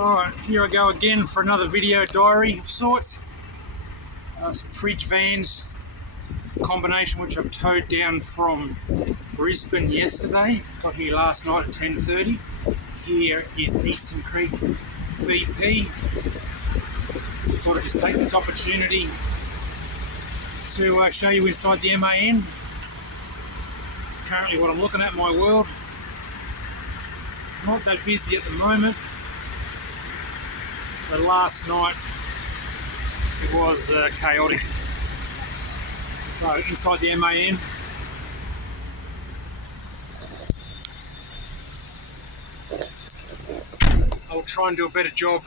Alright, here I go again for another video diary of sorts. Some fridge vans, combination which I've towed down from Brisbane yesterday. Got here last night at 10:30. Here is Eastern Creek BP. Thought I'd just take this opportunity to show you inside the MAN. It's currently what I'm looking at in my world. Not that busy at the moment. But last night it was chaotic. So inside the MAN, I'll try and do a better job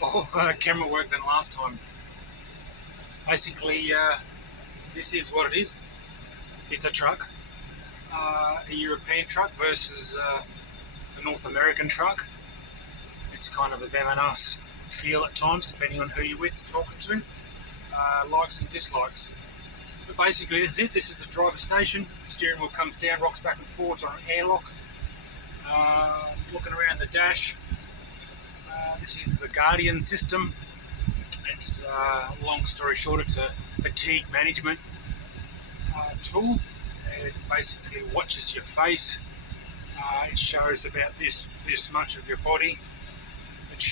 of camera work than last time. Basically, this is what it is. It's a truck, a European truck versus a North American truck. It's kind of a them and us feel at times, depending on who you're with and talking to, likes and dislikes. But basically, this is it. This is the driver's station. The steering wheel comes down, rocks back and forwards on an airlock. Looking around the dash, this is the Guardian system. It's, long story short, it's a fatigue management tool. It basically watches your face. It shows about this much of your body.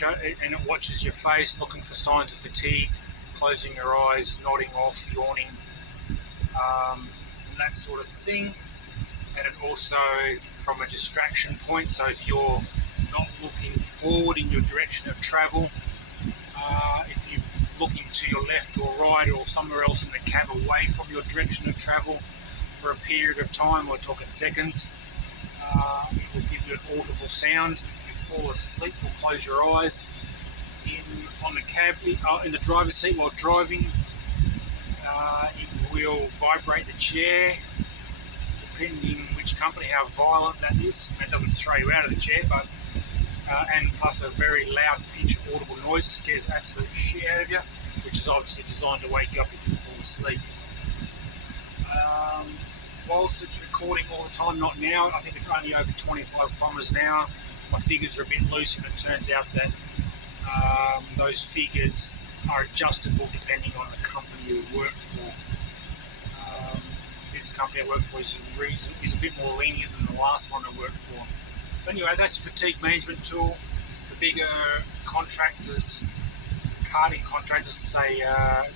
And it watches your face, looking for signs of fatigue, closing your eyes, nodding off, yawning, and that sort of thing. And it also, from a distraction point, so if you're not looking forward in your direction of travel, if you're looking to your left or right or somewhere else in the cab away from your direction of travel for a period of time, we're talking seconds, it will give you an audible sound. If you fall asleep or close your eyes on the cab, in the driver's seat while driving, it will vibrate the chair, depending which company, how violent that is. It doesn't throw you out of the chair, but and plus a very loud pitch audible noise that scares the absolute shit out of you, which is obviously designed to wake you up if you fall asleep. Whilst it's recording all the time, not now, I think it's only over 25 kilometres an hour. My figures are a bit loose, and it turns out that those figures are adjustable depending on the company you work for. This company I work for is a bit more lenient than the last one I worked for. But anyway, that's a fatigue management tool. The bigger contractors, carting contractors, say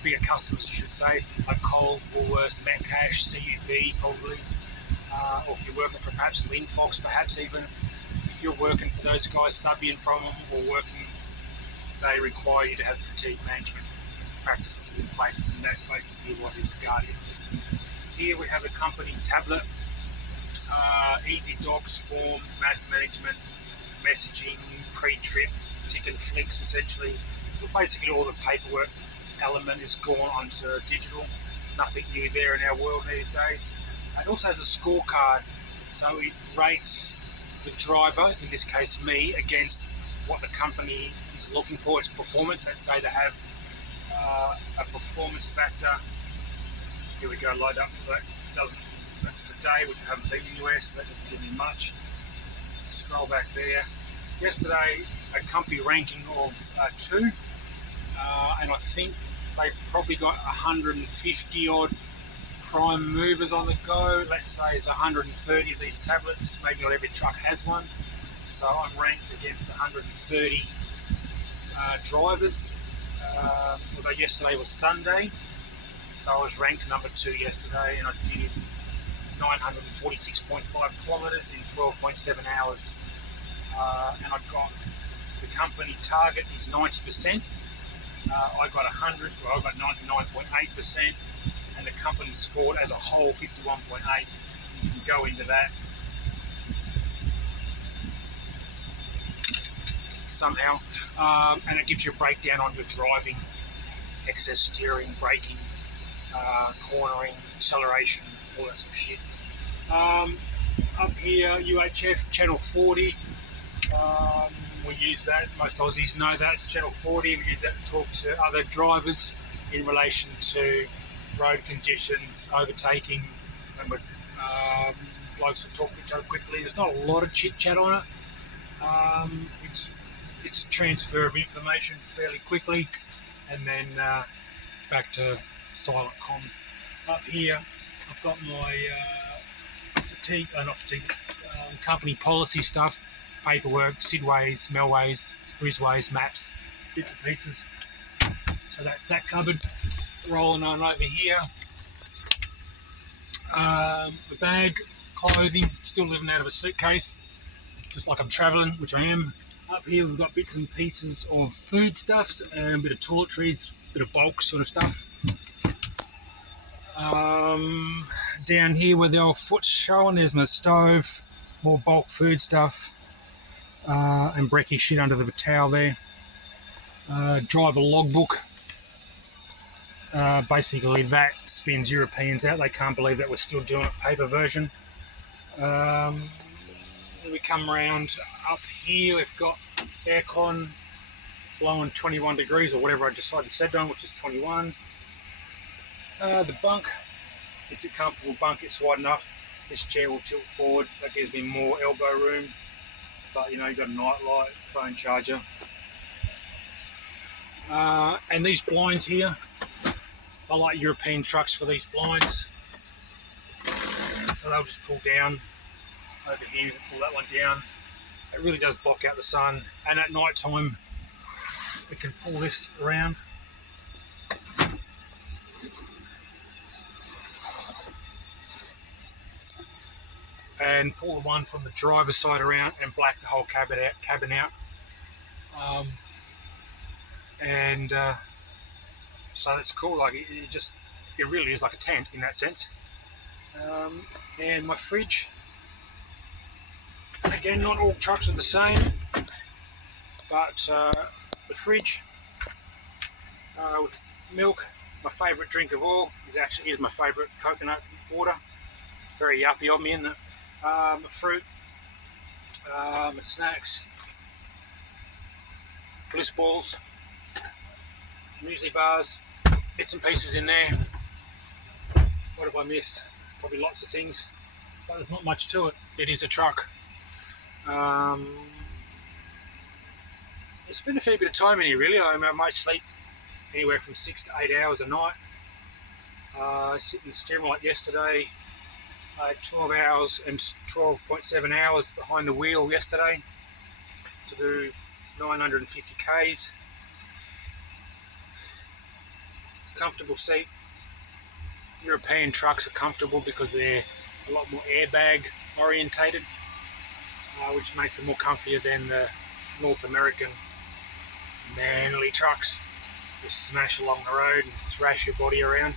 bigger customers I should say, like Coles, Woolworths, Metcash, CUB probably, or if you're working for perhaps Linfox, perhaps even if you're working for those guys, subbing from them or working, they require you to have fatigue management practices in place, and that's basically what is a Guardian system. Here we have a company tablet, easy docs, forms, mass management, messaging, pre-trip, tick and flicks essentially. So basically all the paperwork element is gone onto digital. Nothing new there in our world these days. It also has a scorecard, so it rates the driver, in this case me, against what the company is looking for, its performance. Let's say they have a performance factor. Here we go, load up. That's today, which I haven't been in the US, so that doesn't give me much. Scroll back there. Yesterday, a company ranking of 2, and I think they probably got 150 odd prime movers on the go. Let's say it's 130 of these tablets. Maybe not every truck has one, so I'm ranked against 130 drivers. Although yesterday was Sunday, so I was ranked number 2 yesterday, and I did 946.5 kilometres in 12.7 hours. And I've got, the company target is 90%. I got 100, well, I got 99.8%, and the company scored as a whole 51.8. You can go into that somehow, and it gives you a breakdown on your driving, excess steering, braking, cornering, acceleration, all that sort of shit. Up here, UHF channel 40. We use that. Most Aussies know that it's channel 40. We use that to talk to other drivers in relation to road conditions, overtaking, and blokes will talk to each other quickly. There's not a lot of chit chat on it. It's transfer of information fairly quickly, and then back to silent comms. Up here, I've got my company policy stuff, paperwork, Sidways, Melways, Brisways, maps, bits and pieces. So that's that cupboard. Rolling on over here. The bag, clothing, still living out of a suitcase, just like I'm travelling, which I am. Up here we've got bits and pieces of foodstuffs, a bit of toiletries, bit of bulk sort of stuff. Down here where the old foot's showing, there's my stove, more bulk food stuff, and brekkie shit under the towel there. Driver logbook. Basically that spins Europeans out. They can't believe that we're still doing a paper version. We come around up here, we've got aircon blowing 21 degrees or whatever I decide to set on, which is 21. The bunk, it's a comfortable bunk, it's wide enough. This chair will tilt forward, that gives me more elbow room, but you know, you've got a night light, phone charger. And these blinds here, I like European trucks for these blinds, so they'll just pull down over here, pull that one down. It really does block out the sun, and at night time we can pull this around. And pull the one from the driver's side around and black the whole cabin out. So it's cool. Like it really is like a tent in that sense. And my fridge. Again, not all trucks are the same, but the fridge with milk. My favourite drink of all is my favourite coconut water. Very yuppie of me, isn't it? My fruit, my snacks, bliss balls, muesli bars, bits and pieces in there. What have I missed? Probably lots of things, but there's not much to it. It is a truck. I spend a fair bit of time in here, really. I might sleep anywhere from 6 to 8 hours a night. I sit in the steering wheel like yesterday. I had 12 hours and 12.7 hours behind the wheel yesterday to do 950 Ks. Comfortable seat. European trucks are comfortable because they're a lot more airbag orientated, which makes them more comfier than the North American manly trucks. You smash along the road and thrash your body around.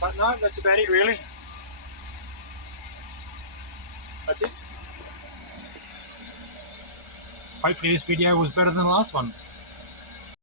But no, that's about it really. That's it. Hopefully this video was better than the last one.